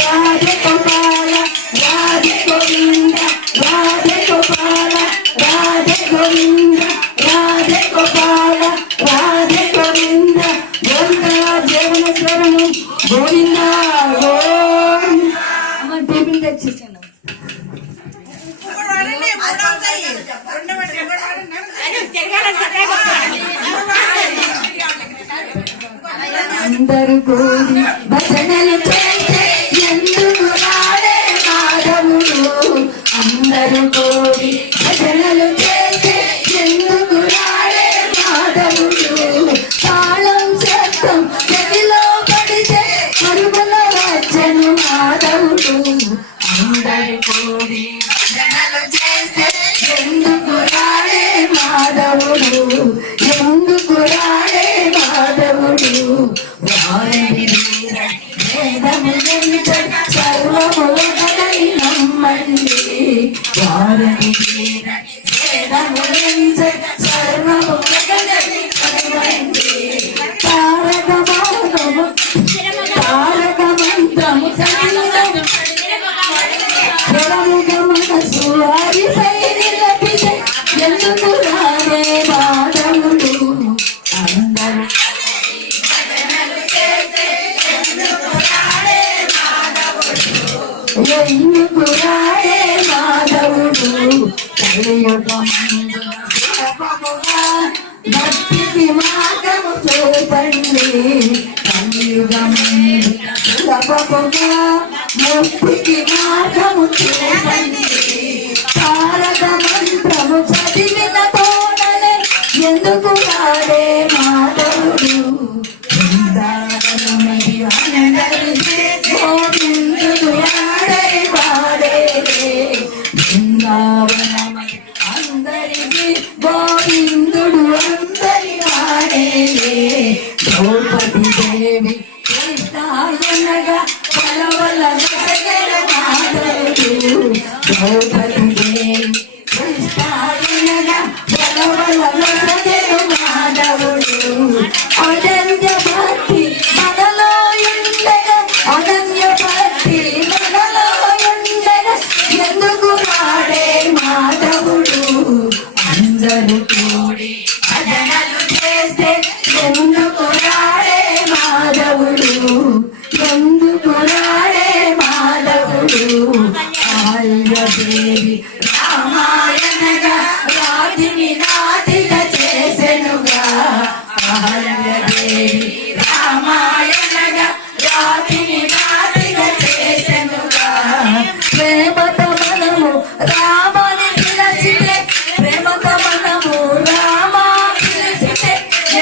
రాధే గోపాల రాధే గోవింద రాధే గోపాల రాధే గోవింద రాధే గోపాల రాధే గోవింద గోవింద జీవనేశ్వరము గోవింద అమ్మ దీపిని తెచ్చిచ్చాను. అందరూ కూడి భజనలు చేస్తే ఎందుకు రాడే మాధవుడు అందరూ కూడి భజనలు చేస్తే ఎందుకు రాడే మాధవుడు తాళం శబ్దం చెవిలో పడితే మరుగులో వచ్చను మాధవుడు అందరూ కూడి భజనలు చేస్తే ఎందుకు రాడే మాధవుడు ఎందుకు రాడే మాధవుడు సర్వములని నమ్మండి వారిని సర్వములని నమ్మండి తారకమంత్రము మనసు వారిపై నిలపితే ఎందుకు రాడే మాధవుడు అందరూ ఎందుకు రాడే మాధవుడు భక్తికి మార్గము చూపండి కలియుగముగా ముక్తికి మార్గము చూపండి తారక మంత్రము చదివిన తోడలే ఎందుకు రాడే మాధవుడు గోవిందుడు అందరి వాడే బృందావనమై అందరికి గోవిందుడు అందరి వాడే ద్రౌపది దేవి కృష్ణాయనగా బలవల మాధవుడు ద్రౌపది దేవి కృష్ణాయనగా బలవల మాధవుడు అనంత భక్తి మనలో ఉండగా అనన్య భక్తి మనలో ఉండగా ఎందుకు రాడే మాధవుడు అందరూ కూడి భజనలు చేస్తే ఎందుకు రాడే మాధవుడు ఎందుకు రాడే మాధవుడు ఆల్యదేవి రామాయణగా రాతిని నాటిగా చేసెనుగా ఆల్యదేవి రామాయణగా రాతిని నాటిగా చేసెనుగా ప్రేమతో మనము రామని పిలచితే ప్రేమతో మనము రామా పిలిచితే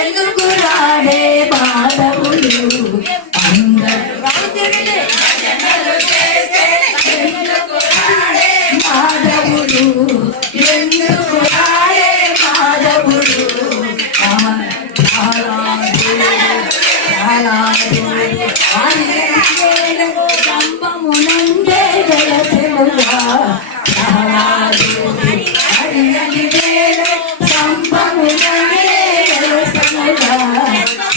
ఎందుకు రాడే మాధవుడు అందరూ భజనలు చేస్తే ఎందుకు రాడే మాధవుడు ఎందుకు రాడే మాధవుడు సంపమునందే వెలసెనుగా సంపమునందే వెలసెనుగా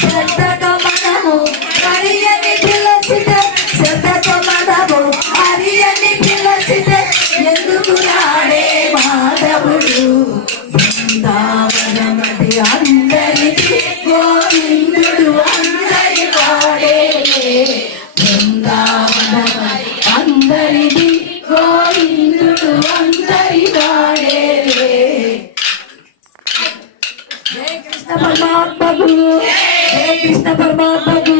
శ్రద్ధతో మనము హరియని పిలచితే శ్రద్ధతో మనము హరియని పిలచితే ఎందుకు రాడే మాధవుడు బృందావనమది అందరికి గోవిందుడు అందరి వాడే బృందావనమది అందరిది గోవిందుడు అందరి వాడే జయ కృష్ణ పరమాత్మకు జయ కృష్ణ పరమాత్మకు